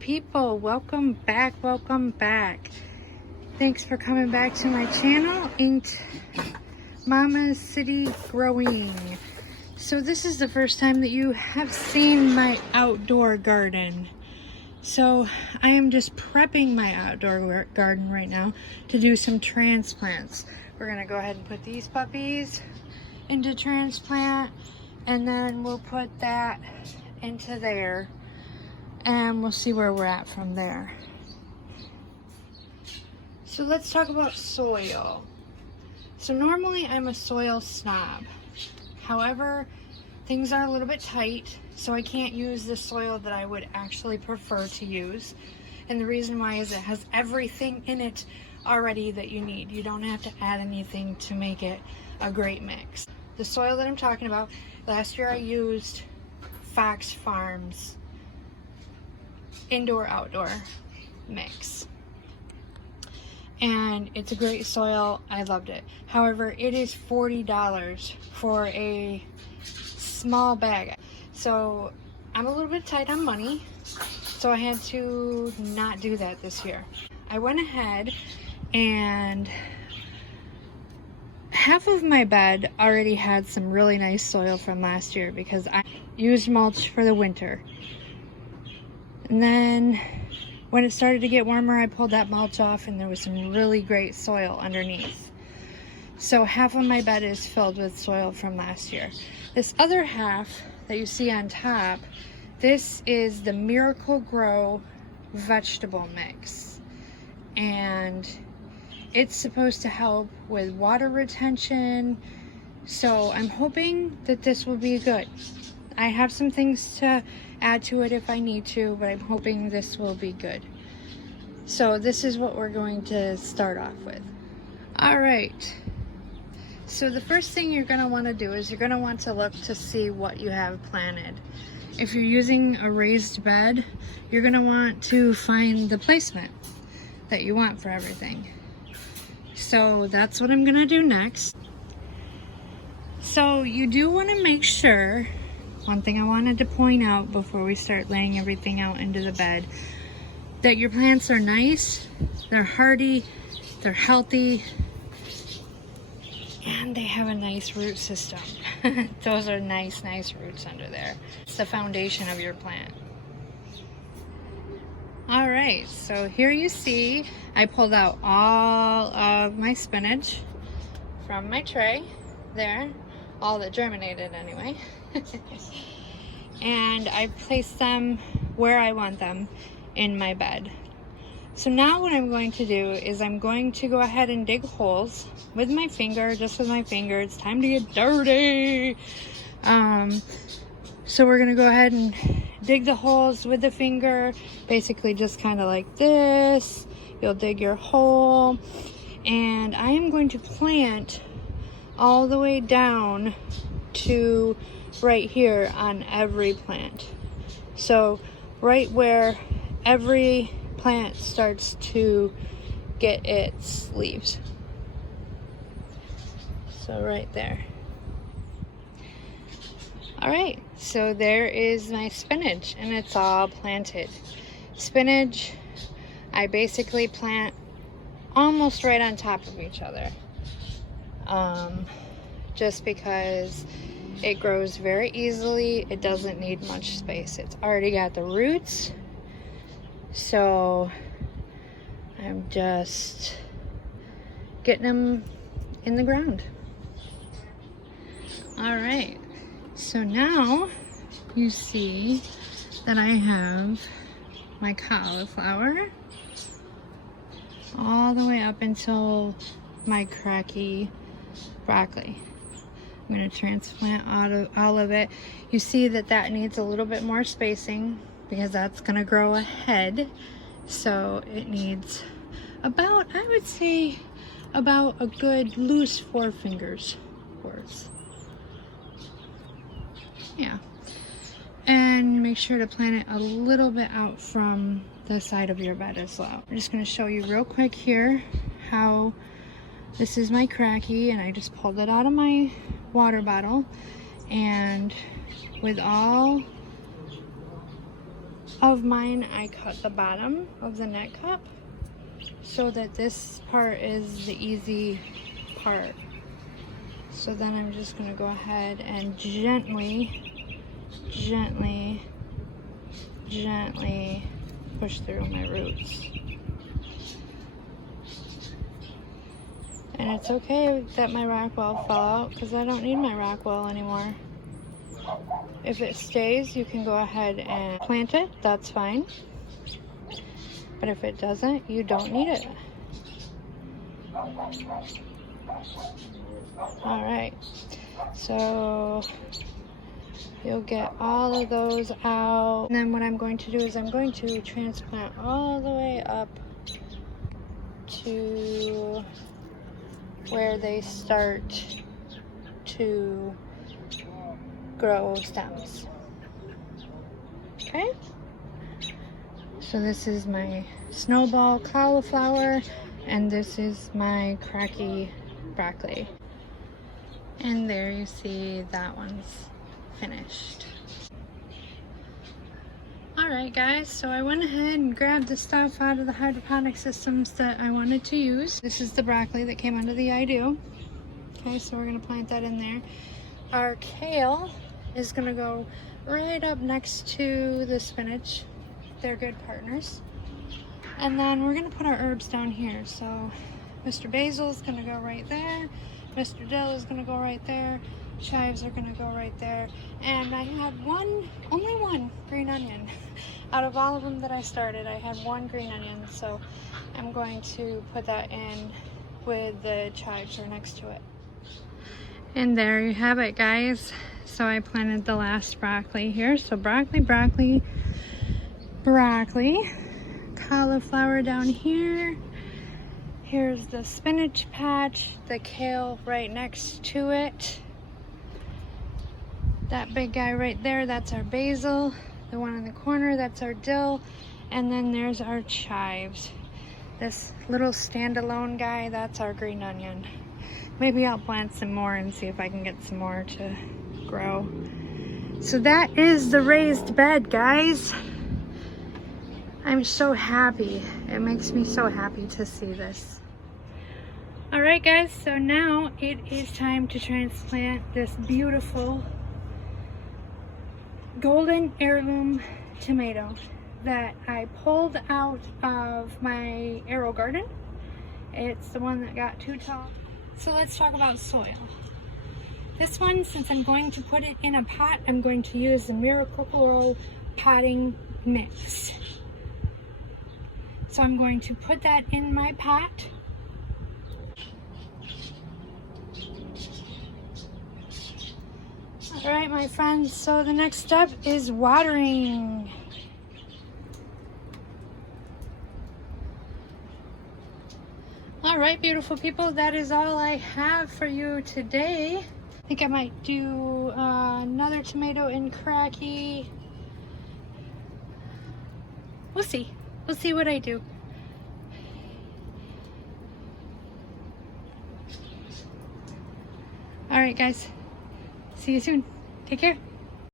people, welcome back. Thanks for coming back to my channel, Inked Mama's City Growing. So this is the first time that you have seen my outdoor garden. So I am just prepping my outdoor garden right now to do some transplants. We're gonna go ahead and put these puppies into transplant, and then we'll put that into there, and we'll see where we're at from there. So let's talk about soil. So normally I'm a soil snob. However, things are a little bit tight, so I can't use the soil that I would actually prefer to use. And the reason why is it has everything in it already that you need. You don't have to add anything to make it a great mix. The soil that I'm talking about, last year I used Fox Farms indoor-outdoor mix. And it's a great soil. I loved it. However, it is $40 for a small bag. So I'm a little bit tight on money, so I had to not do that this year. I went ahead and half of my bed already had some really nice soil from last year because I used mulch for the winter. And then when it started to get warmer, I pulled that mulch off and there was some really great soil underneath. So half of my bed is filled with soil from last year. This other half that you see on top, this is the Miracle Grow vegetable mix. And it's supposed to help with water retention. So I'm hoping that this will be good. I have some things to add to it if I need to, but I'm hoping this will be good. So this is what we're going to start off with. All right. So the first thing you're going to want to do is you're going to want to look to see what you have planted. If you're using a raised bed, you're going to want to find the placement that you want for everything. So that's what I'm going to do next. So you do want to make sure, one thing I wanted to point out before we start laying everything out into the bed, that your plants are nice, they're hardy, they're healthy, and they have a nice root system. Those are nice roots under there. It's the foundation of your plant. All right, so here you see I pulled out all of my spinach from my tray there, all that germinated anyway. And I placed them where I want them in my bed. So now what I'm going to do is I'm going to go ahead and dig holes with my finger, just with my finger. It's time to get dirty. So we're gonna go ahead and dig the holes with the finger, basically just kind of like this. You'll dig your hole, and I am going to plant all the way down to right here on every plant. So right where every plant starts to get its leaves. So right there. All right, so there is my spinach and it's all planted. Spinach, I basically plant almost right on top of each other. Just because it grows very easily. It doesn't need much space. It's already got the roots. So I'm just getting them in the ground. All right. So now you see that I have my cauliflower all the way up until my Kratky broccoli. I'm going to transplant all of it. You see that needs a little bit more spacing because that's going to grow ahead. So it needs about, I would say, about a good loose 4 fingers worth. Yeah. And make sure to plant it a little bit out from the side of your bed as well. I'm just going to show you real quick here how this is my Kratky, and I just pulled it out of my water bottle, and with all of mine, I cut the bottom of the net cup so that this part is the easy part. So then I'm just going to go ahead and gently push through my roots. And it's okay that my rock wall fell out because I don't need my rock wall anymore. If it stays, you can go ahead and plant it, that's fine. But if it doesn't, you don't need it. Alright, so you'll get all of those out. And then what I'm going to do is I'm going to transplant all the way up to where they start to grow stems. Okay? So this is my snowball cauliflower, and this is my Kratky broccoli. And there you see that one's finished. Alright guys, so I went ahead and grabbed the stuff out of the hydroponic systems that I wanted to use. This is the broccoli that came under the I-Do. Okay, so we're going to plant that in there. Our kale is going to go right up next to the spinach. They're good partners. And then we're going to put our herbs down here. So Mr. Basil is going to go right there. Mr. Dill is going to go right there. Chives are going to go right there. And I had only one green onion. Out of all of them that I started, I had one green onion. So I'm going to put that in with the chives right next to it. And there you have it, guys. So I planted the last broccoli here. So broccoli, cauliflower down here. Here's the spinach patch, the kale right next to it. That big guy right there, that's our basil. The one in the corner, that's our dill. And then there's our chives. This little standalone guy, that's our green onion. Maybe I'll plant some more and see if I can get some more to grow. So that is the raised bed, guys. I'm so happy. It makes me so happy to see this. Alright guys, so now it is time to transplant this beautiful golden heirloom tomato that I pulled out of my arrow garden. It's the one that got too tall. So let's talk about soil. This one, since I'm going to put it in a pot, I'm going to use the Miracle potting mix. So I'm going to put that in my pot. Alright my friends, so the next step is watering. Alright beautiful people, that is all I have for you today. I think I might do another tomato in Kratky. We'll see. We'll see what I do. Alright guys, see you soon. Take care.